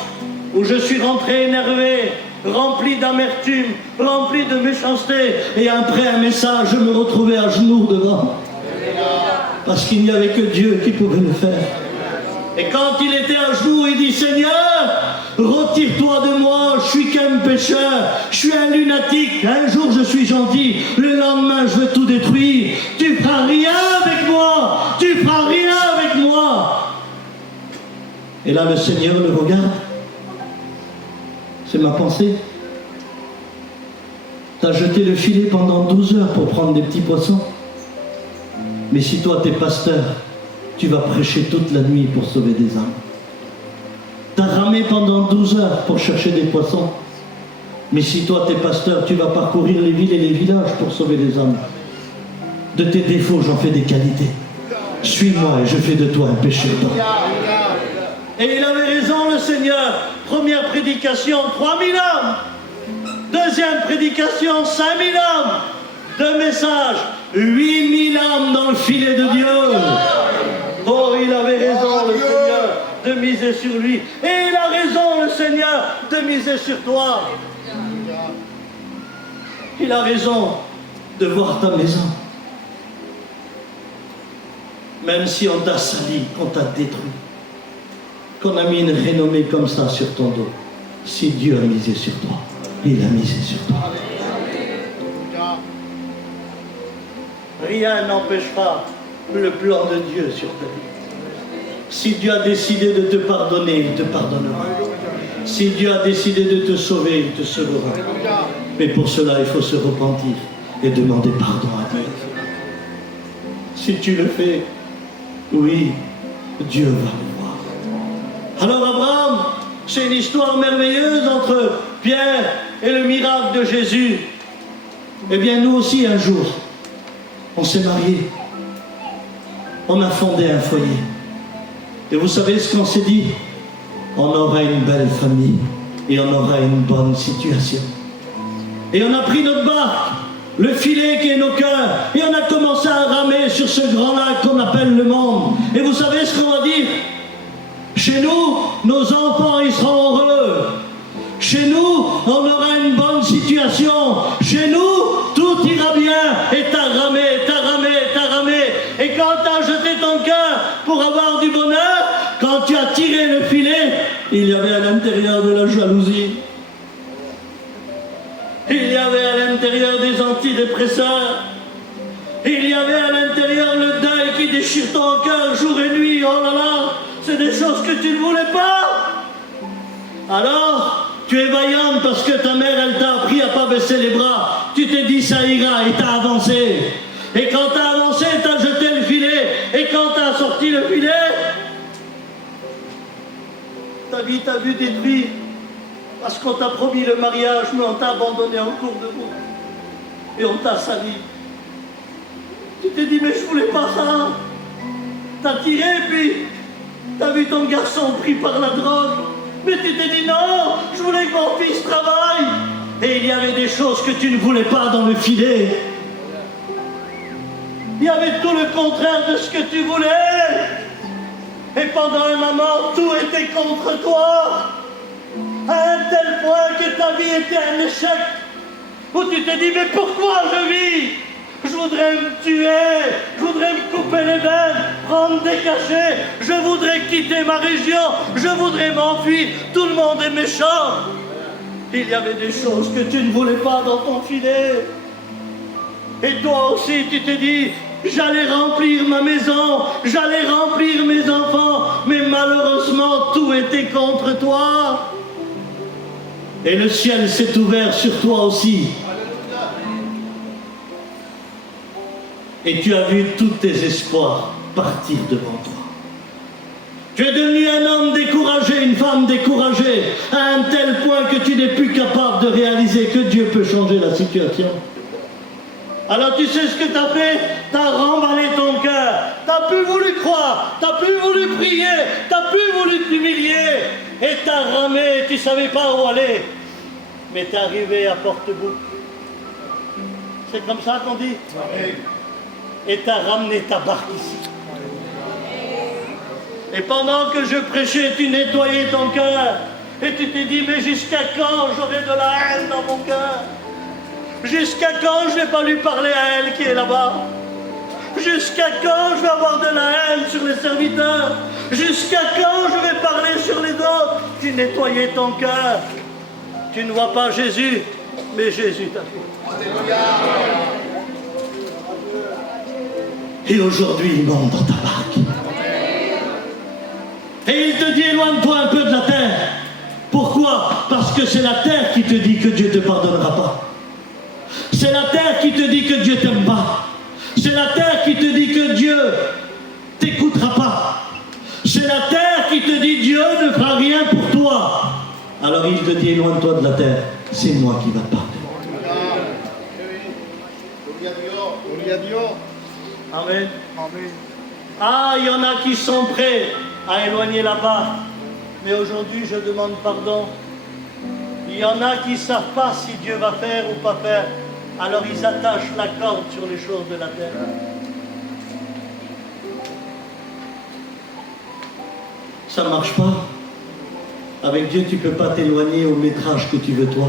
où je suis rentré énervé, rempli d'amertume, rempli de méchanceté, et après un message, je me retrouvais à genoux devant. Parce qu'il n'y avait que Dieu qui pouvait le faire. Et quand il était à genoux, il dit, Seigneur, retire-toi de moi, je suis qu'un pécheur, je suis un lunatique, un jour je suis gentil, le lendemain je veux tout détruire, tu feras rien avec moi, tu feras rien avec moi. Et là le Seigneur le regarde. C'est ma pensée. Tu as jeté le filet pendant 12 heures pour prendre des petits poissons. Mais si toi, tu es pasteur, tu vas prêcher toute la nuit pour sauver des âmes. Tu as ramé pendant 12 heures pour chercher des poissons. Mais si toi, tu es pasteur, tu vas parcourir les villes et les villages pour sauver des âmes. De tes défauts, j'en fais des qualités. Suis-moi et je fais de toi un pécheur. Et il avait raison, le Seigneur. Première prédication, 3000 âmes. Deuxième prédication, 5000 âmes. Deux messages, 8000 âmes dans le filet de Dieu. Oh, il avait raison, le Seigneur, de miser sur lui. Et il a raison, le Seigneur, de miser sur toi. Il a raison de voir ta maison. Même si on t'a sali, qu'on t'a détruit, qu'on a mis une renommée comme ça sur ton dos. Si Dieu a misé sur toi, il a misé sur toi. Rien n'empêchera le plan de Dieu sur ta vie. Si Dieu a décidé de te pardonner, il te pardonnera. Si Dieu a décidé de te sauver, il te sauvera. Mais pour cela, il faut se repentir et demander pardon à Dieu. Si tu le fais, oui, Dieu va le voir. Alors Abraham, c'est une histoire merveilleuse entre Pierre et le miracle de Jésus. Eh bien, nous aussi, un jour, on s'est mariés. On a fondé un foyer. Et vous savez ce qu'on s'est dit? On aura une belle famille et on aura une bonne situation. Et on a pris notre barque, le filet qui est nos cœurs, et on a commencé à ramer sur ce grand lac qu'on appelle le monde. Et vous savez ce qu'on va dire? Chez nous, nos enfants, ils seront heureux. Chez nous, on aura une bonne situation. Chez nous, tout ira bien. Et t'as ramé, t'as ramé, t'as ramé. Et quand t'as jeté ton cœur pour avoir du bonheur, quand tu as tiré le filet, il y avait à l'intérieur de la jalousie. Il y avait à l'intérieur des antidépresseurs. Il y avait à l'intérieur le deuil qui déchire ton cœur jour et nuit. Oh là là, c'est des choses que tu ne voulais pas. Alors, tu es vaillante parce que ta mère, elle t'a appris à ne pas baisser les bras. Tu t'es dit, ça ira, et t'as avancé. Et quand t'as avancé, t'as jeté le filet. Et quand t'as sorti le filet, ta vie t'a vu détruire. Parce qu'on t'a promis le mariage, mais on t'a abandonné en cours de route. Et on t'a sali. Tu t'es dit, mais je voulais pas ça. T'as tiré, puis t'as vu ton garçon pris par la drogue. Mais tu t'es dit, non, je voulais que mon fils travaille. Et il y avait des choses que tu ne voulais pas dans le filet. Il y avait tout le contraire de ce que tu voulais. Et pendant un moment, tout était contre toi. À un tel point que ta vie était un échec. Où tu t'es dit, mais pourquoi je vis? Je voudrais me tuer, je voudrais me couper les veines, prendre des cachets, je voudrais quitter ma région, je voudrais m'enfuir, tout le monde est méchant. Il y avait des choses que tu ne voulais pas dans ton filet. Et toi aussi, tu t'es dit, j'allais remplir ma maison, j'allais remplir mes enfants, mais malheureusement, tout était contre toi. Et le ciel s'est ouvert sur toi aussi. Et tu as vu tous tes espoirs partir devant toi. Tu es devenu un homme découragé, une femme découragée, à un tel point que tu n'es plus capable de réaliser que Dieu peut changer la situation. Alors tu sais ce que tu as fait? Tu as remballé ton cœur. Tu n'as plus voulu croire, tu n'as plus voulu prier, tu n'as plus voulu t'humilier. Et tu as ramé, tu ne savais pas où aller. Mais tu es arrivé à Porte-Bouc. C'est comme ça qu'on dit? Amen. Et tu as ramené ta barque ici. Et pendant que je prêchais, tu nettoyais ton cœur. Et tu t'es dit, mais jusqu'à quand j'aurai de la haine dans mon cœur? Jusqu'à quand je ne vais pas lui parler à elle qui est là-bas? Jusqu'à quand je vais avoir de la haine sur les serviteurs? Jusqu'à quand je vais parler sur les autres? Tu nettoyais ton cœur. Tu ne vois pas Jésus, mais Jésus t'a fait. Alléluia. Et aujourd'hui, il monte dans ta barque. Et il te dit, éloigne-toi un peu de la terre. Pourquoi? Parce que c'est la terre qui te dit que Dieu ne te pardonnera pas. C'est la terre qui te dit que Dieu ne t'aime pas. C'est la terre qui te dit que Dieu ne t'écoutera pas. C'est la terre qui te dit Dieu ne fera rien pour toi. Alors il te dit, éloigne-toi de la terre. C'est moi qui va te pardonner. Amen. Amen. Ah, il y en a qui sont prêts à éloigner la barque. Mais aujourd'hui, je demande pardon. Il y en a qui ne savent pas si Dieu va faire ou pas faire. Alors ils attachent la corde sur les choses de la terre. Ça ne marche pas. Avec Dieu, tu ne peux pas t'éloigner au métrage que tu veux toi.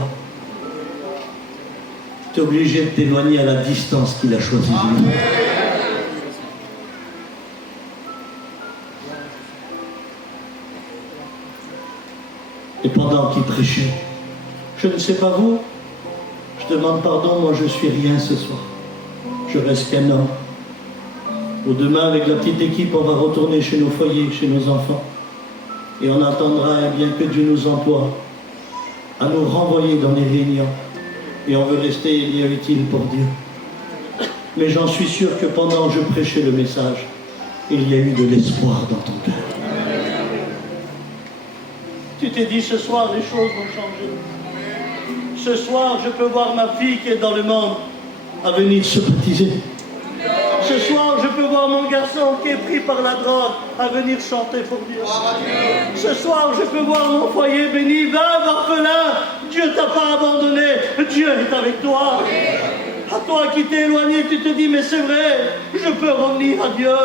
Tu es obligé de t'éloigner à la distance qu'il a choisie. Et pendant qu'il prêchait, je ne sais pas vous, je demande pardon, moi je suis rien ce soir. Je reste qu'un homme. Ou demain, avec la petite équipe, on va retourner chez nos foyers, chez nos enfants. Et on attendra bien que Dieu nous emploie à nous renvoyer dans les réunions. Et on veut rester bien utile pour Dieu. Mais j'en suis sûr que pendant que je prêchais le message, il y a eu de l'espoir dans ton cœur. Tu t'es dit, ce soir, les choses vont changer. Ce soir, je peux voir ma fille qui est dans le monde à venir se baptiser. Ce soir, je peux voir mon garçon qui est pris par la drogue à venir chanter pour Dieu. Ce soir, je peux voir mon foyer béni. Va, orphelin, Dieu ne t'a pas abandonné. Dieu est avec toi. À toi qui t'es éloigné, tu te dis, mais c'est vrai, je peux revenir à Dieu.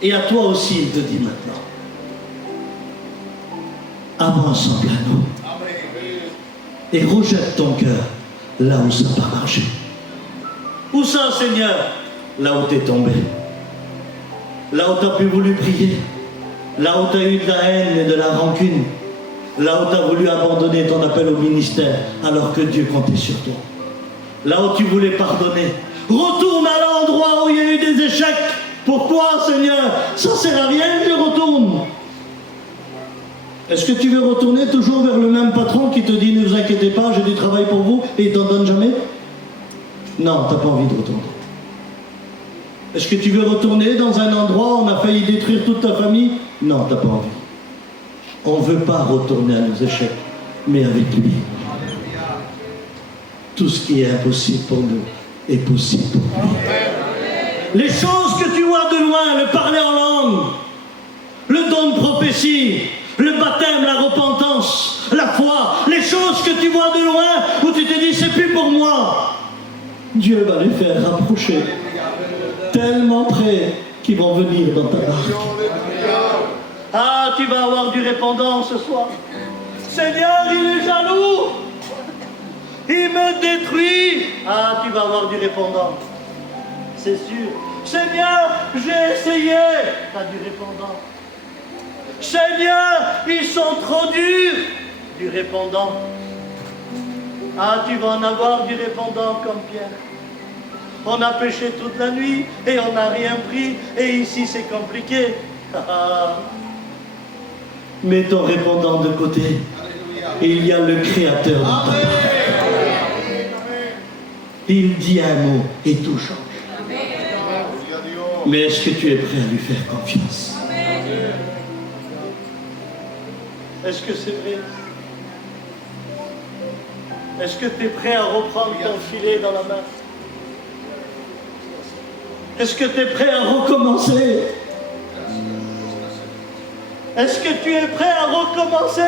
Et à toi aussi, il te dit maintenant. Avance en plein eau. Et rejette ton cœur là où ça n'a pas marché. Où ça, Seigneur? Là où tu es tombé. Là où tu n'as plus voulu prier. Là où tu as eu de la haine et de la rancune. Là où tu as voulu abandonner ton appel au ministère alors que Dieu comptait sur toi. là où tu voulais pardonner. Retourne à l'endroit où il y a eu des échecs. Pourquoi, Seigneur? Ça ne sert à rien que je retourne. Est-ce que tu veux retourner toujours vers le même patron qui te dit ne vous inquiétez pas, j'ai du travail pour vous et il ne t'en donne jamais? Non, tu n'as pas envie de retourner. Est-ce que tu veux retourner dans un endroit où on a failli détruire toute ta famille? Non, tu n'as pas envie. On ne veut pas retourner à nos échecs, mais avec lui. Tout ce qui est impossible pour nous est possible pour lui. Les choses que tu vois de loin, le parler en langue, le don de prophétie, le baptême, la repentance, la foi, les choses que tu vois de loin où tu te dis c'est plus pour moi, Dieu va les faire rapprocher tellement près qu'ils vont venir dans ta barque. Ah, tu vas avoir du répondant ce soir. Seigneur, il est jaloux, il me détruit. Ah, tu vas avoir du répondant, c'est sûr. Seigneur, j'ai essayé, tu as du répondant. Seigneur, ils sont trop durs, du répondant. Ah, tu vas en avoir du répondant comme Pierre. On a péché toute la nuit et on n'a rien pris, et ici c'est compliqué. Mets ton répondant de côté, et il y a le Créateur dans ta barque. Il dit un mot et tout change. Mais est-ce que tu es prêt à lui faire confiance? Est-ce que c'est vrai? Est-ce que tu es prêt à reprendre ton filet dans la main? Est-ce que tu es prêt à recommencer? Est-ce que tu es prêt à recommencer?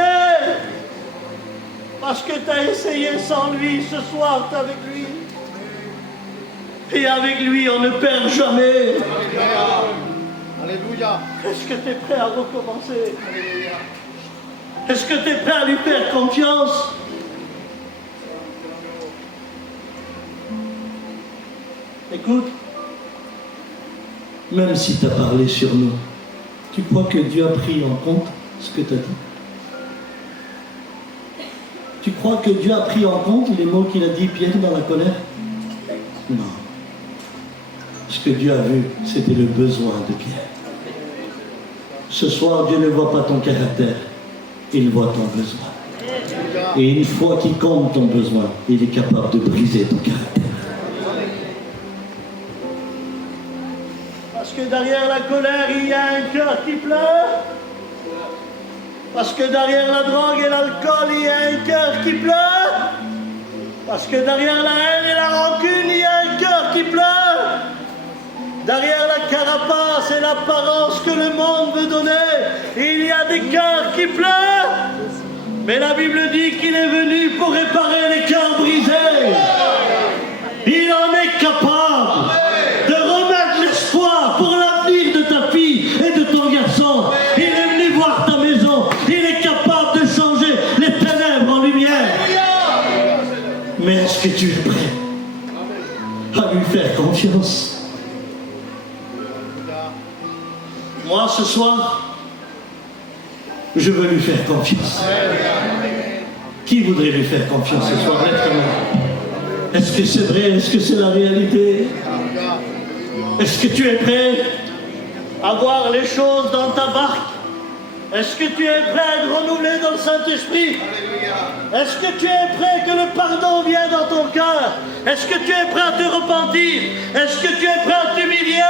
Parce que tu as essayé sans lui, ce soir tu es avec lui. Et avec lui, on ne perd jamais. Alléluia. Est-ce que tu es prêt à recommencer? Est-ce que tu es prêt à lui faire confiance? Écoute, même si tu as parlé sur nous, tu crois que Dieu a pris en compte ce que tu as dit? Tu crois que Dieu a pris en compte les mots qu'il a dit Pierre dans la colère? Non. Ce que Dieu a vu, c'était le besoin de Pierre. Ce soir, Dieu ne voit pas ton caractère, il voit ton besoin. Et une fois qu'il compte ton besoin, il est capable de briser ton caractère. Parce que derrière la colère, il y a un cœur qui pleure. Parce que derrière la drogue et l'alcool, il y a un cœur qui pleure. Parce que derrière la haine et la rancune, il y a un cœur qui pleure. Derrière la carapace et l'apparence que le monde veut donner, il y a des cœurs qui pleurent. Mais la Bible dit qu'il est venu pour réparer les cœurs brisés. Il en est capable de remettre l'espoir pour l'avenir de ta fille et de ton garçon. Il est venu voir ta maison. Il est capable de changer les ténèbres en lumière. Mais est-ce que tu es prêt à lui faire confiance? Moi, ce soir, je veux lui faire confiance. Qui voudrait lui faire confiance ce soir? Est-ce que c'est vrai? Est-ce que c'est la réalité? Est-ce que tu es prêt à voir les choses dans ta barque? Est-ce que tu es prêt à être renouvelé dans le Saint-Esprit? Est-ce que tu es prêt que le pardon vienne dans ton cœur? Est-ce que tu es prêt à te repentir? Est-ce que tu es prêt à t'humilier?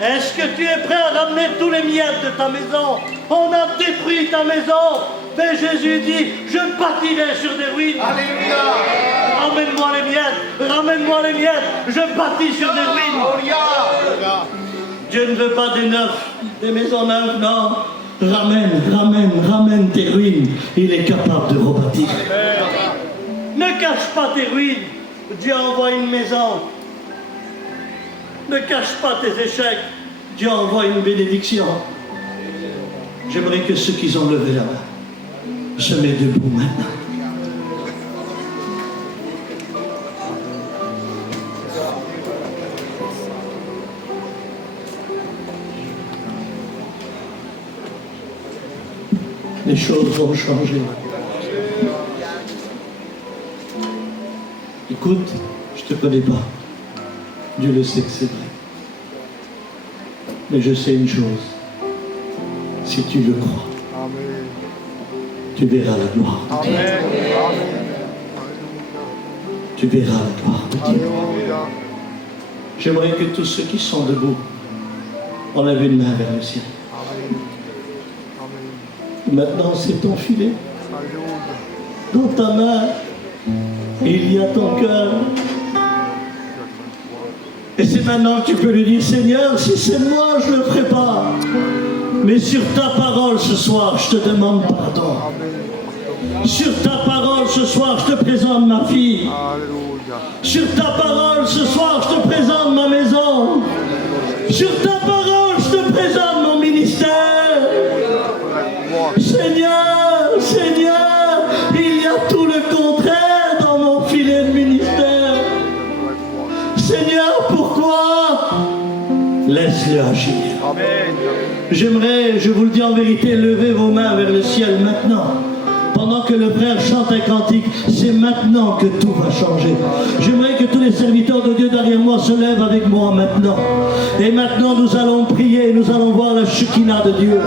Est-ce que tu es prêt à ramener tous les miettes de ta maison? On a détruit ta maison, mais Jésus dit, je bâtirai sur des ruines. Alléluia. Ramène-moi les miettes, ramène-moi les miettes, je bâtis sur des ruines. Alléluia. Dieu ne veut pas des neufs, des maisons neuves, non. Ramène tes ruines. Il est capable de rebâtir. Ne cache pas tes ruines. Dieu envoie une maison. Ne cache pas tes échecs. Dieu envoie une bénédiction. J'aimerais que ceux qui ont levé la main se mettent debout maintenant. Les choses vont changer. Écoute, Je ne te connais pas. Dieu le sait que c'est vrai. Mais je sais une chose. Si tu le crois, tu verras la gloire de Dieu. Tu verras la gloire de Dieu. J'aimerais que tous ceux qui sont debout enlèvent une main vers le ciel. Maintenant, c'est ton filet. Dans ta main, il y a ton cœur. Et c'est maintenant que tu peux lui dire, Seigneur, si c'est moi, je ne le ferai pas. Mais sur ta parole ce soir, je te demande pardon. Sur ta parole ce soir, je te présente ma fille. Sur ta parole ce soir, je te présente ma maison. Sur ta parole, je te présente mon ministère. Seigneur, Seigneur, il y a tout le contraire dans mon filet de ministère. Seigneur, pourquoi? Laisse-le agir. J'aimerais, je vous le dis en vérité, lever vos mains vers le ciel maintenant. Pendant que le frère chante un cantique, c'est maintenant que tout va changer. J'aimerais que tous les serviteurs de Dieu derrière moi se lèvent avec moi maintenant. Et maintenant nous allons prier, nous allons voir la Shekinah de Dieu.